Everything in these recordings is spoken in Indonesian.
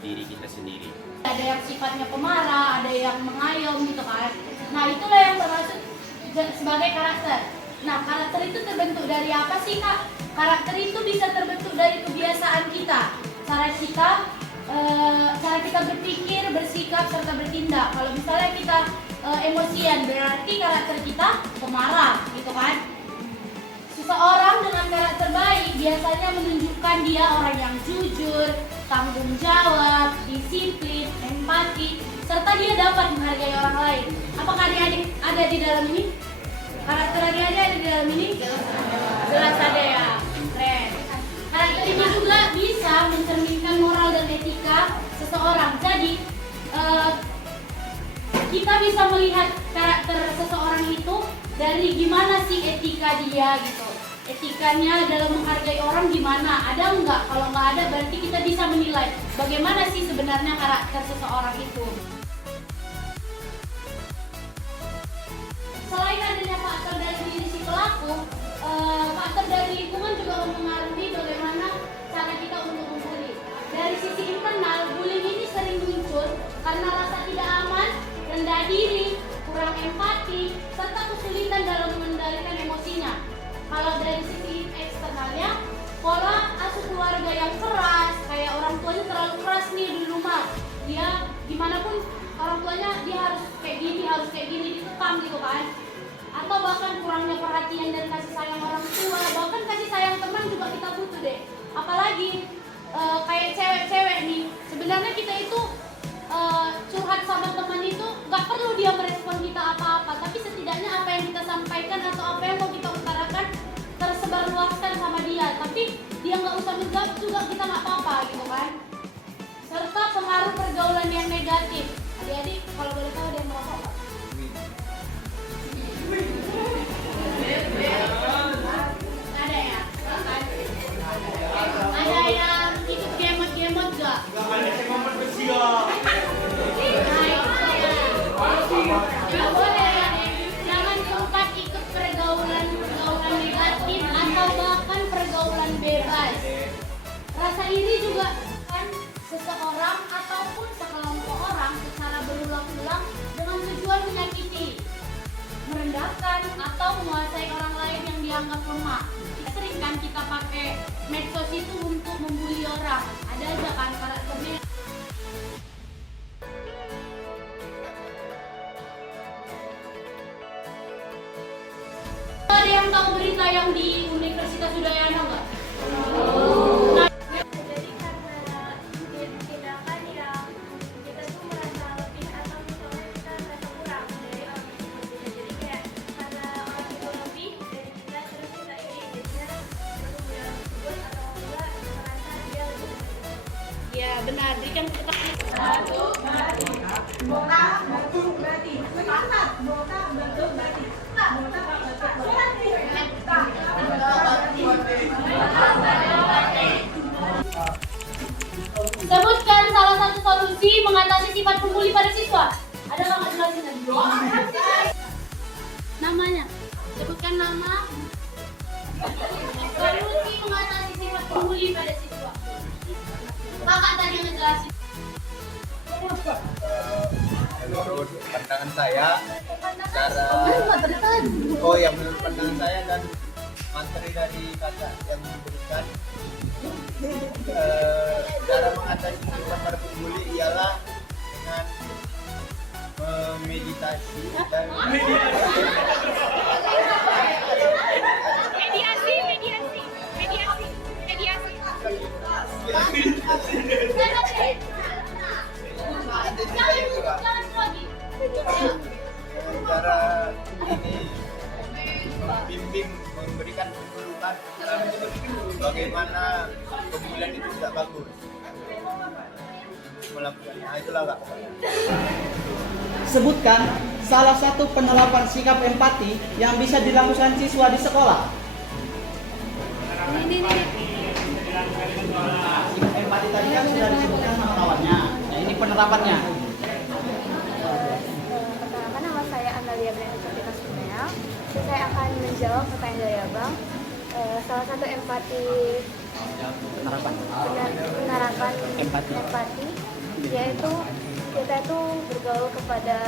diri kita sendiri. Ada yang sifatnya pemarah, ada yang mengayom gitu kan. Nah itulah yang termasuk sebagai karakter. Nah karakter itu terbentuk dari apa sih Kak? Karakter itu bisa terbentuk dari kebiasaan kita, cara kita berpikir, bersikap, serta bertindak. Kalau misalnya kita emosian, berarti karakter kita pemarah gitu kan. Seseorang dengan karakter baik biasanya menunjukkan dia orang yang jujur, tanggung jawab, disiplin, empati, serta dia dapat menghargai orang lain. Apakah adik-adik ada di dalam ini? Karakter adik-adik ada di dalam ini? Jelas ada ya. Keren. Karakter ini juga bisa mencerminkan moral dan etika seseorang. Jadi kita bisa melihat karakter seseorang itu dari gimana sih etika dia gitu. Etikanya dalam menghargai orang gimana? Ada enggak? Kalau nggak ada berarti kita bisa menilai bagaimana sih sebenarnya karakter seseorang itu. Selain adanya faktor dari diri si pelaku, faktor dari lingkungan juga mempengaruhi bagaimana cara kita untuk membuli. Dari sisi internal, bullying ini sering muncul karena rasa tidak aman, rendah diri, kurang empati, serta kesulitan dalam mengendalikan emosinya. Kalau dari sisi eksternalnya, pola asuh keluarga yang keras, kayak orang tuanya terlalu keras nih di rumah. Dia gimana pun orang tuanya dia harus kayak gini dikekang gitu kan. Atau bahkan kurangnya perhatian dan kasih sayang orang tua, bahkan kasih sayang teman juga kita butuh deh. Apalagi kayak cewek-cewek nih, sebenarnya kita itu curhat sama teman itu nggak perlu dia merespon kita apa-apa, tapi setidaknya apa yang kita sampaikan atau apa yang mau kita utarakan tersebarluaskan sama dia, tapi dia nggak usah menjawab juga kita nggak apa-apa gitu kan. Serta pengaruh pergaulan yang negatif. Adik-adik kalau boleh tahu dia merokok nggak? Ada ya? Ada yang ikut gemot-gemot nggak? Nggak boleh ya, jangan sempat ikut pergaulan negatif atau bahkan pergaulan bebas. Rasa iri juga kan seseorang ataupun sekelompok orang secara berulang-ulang dengan tujuan menyakiti, merendahkan atau menguasai orang lain yang dianggap lemah. Sering kan kita pakai medsos itu untuk membuli orang. Ada aja kan karakternya. Ada yang tahu berita yang di Universitas Udayana nggak? Jadi karena tindakan yang kita tuh merasa lebih atau misalnya kita merasa kurang dari orang tersebut. Jadi kayak karena orang itu lebih dari kita terus kita iri jadinya berhubungan tersebut atau enggak merasa dia lebih dari kita. Ya benar. Berikan kita sebutkan salah satu solusi mengatasi sifat pembuli pada siswa. Ada nggak jelasin lagi? Namanya. Sebutkan nama. Solusi mengatasi sifat pembuli pada siswa. Kakak tadi ngejelasin. Menurut pandangan saya, menurut pandangan saya dan materi dari kakak yang diberikan, cara mengatasi sifat para pembuli ialah dengan memeditasi dan dengan cara ini membimbing, memberikan petunjuk bagaimana pembulian itu tidak bagus melakukannya. Itulah kak. Sebutkan salah satu penerapan sikap empati yang bisa dilakukan siswa di sekolah. Sikap empati tadi kan sudah disebutkan sama kawannya. Nah, ini penerapannya. Perkenalkan, nama saya Analia Brenda Cantika Sunel. Saya akan menjawab pertanyaan dari Abang. Salah satu empati Penerapan penerapan empati. yaitu kita itu bergaul kepada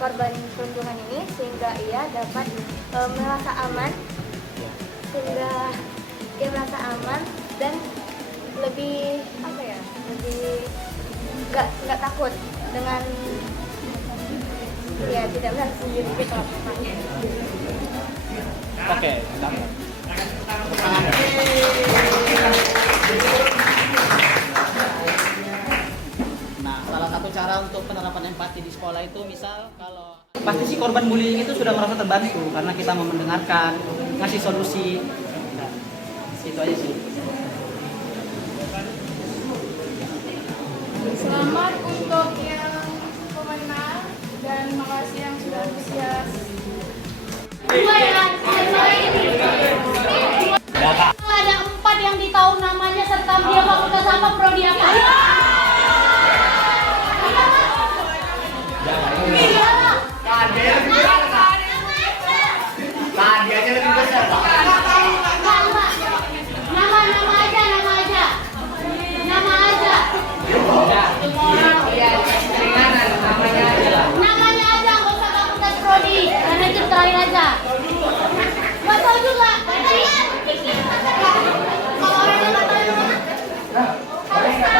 korban perundungan ini sehingga ia dapat merasa aman, sehingga dia merasa aman dan lebih lebih nggak takut dengan tidak merasa sendiri gitu. Oke, nah, salah satu cara untuk penerapan empati di sekolah itu misal kalau pasti si korban bullying itu sudah merasa terbantu karena kita mau mendengarkan, ngasih solusi. Nah, itu aja sih. Selamat untuk yang pemenang dan makasih yang sudah antusias. Ada 4 yang ditahu namanya serta dia fakultas apa, prodi apa. Hadiahnya lebih besar. Nama aja. Namanya aja, nggak usah fakultas prodi, karena itu terakhir aja. Nggak tahu juga. Kalau orang yang nggak tahu harus tahu.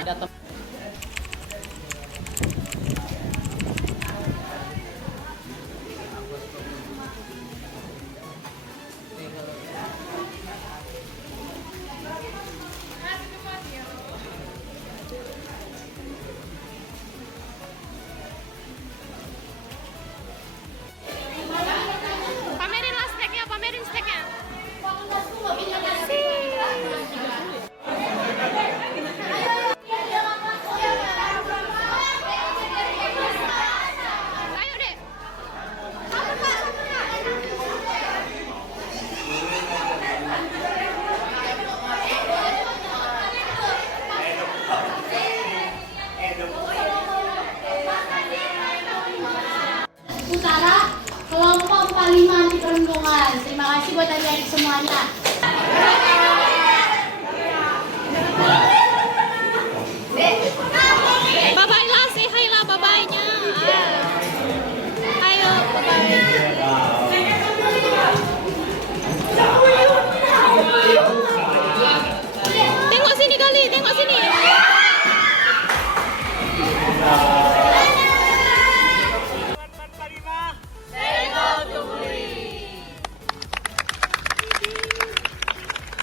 Ada tem- Pamerin steknya. Fakultasku nggak punya kasih. Ayo deh. Utara, kelompok 45 anti perundungan. Terima kasih buat adik-adik semuanya. Bye-bye lah, say hi lah bye-bye-nya. Ayo, bye-bye. Tengok sini kali, tengok sini.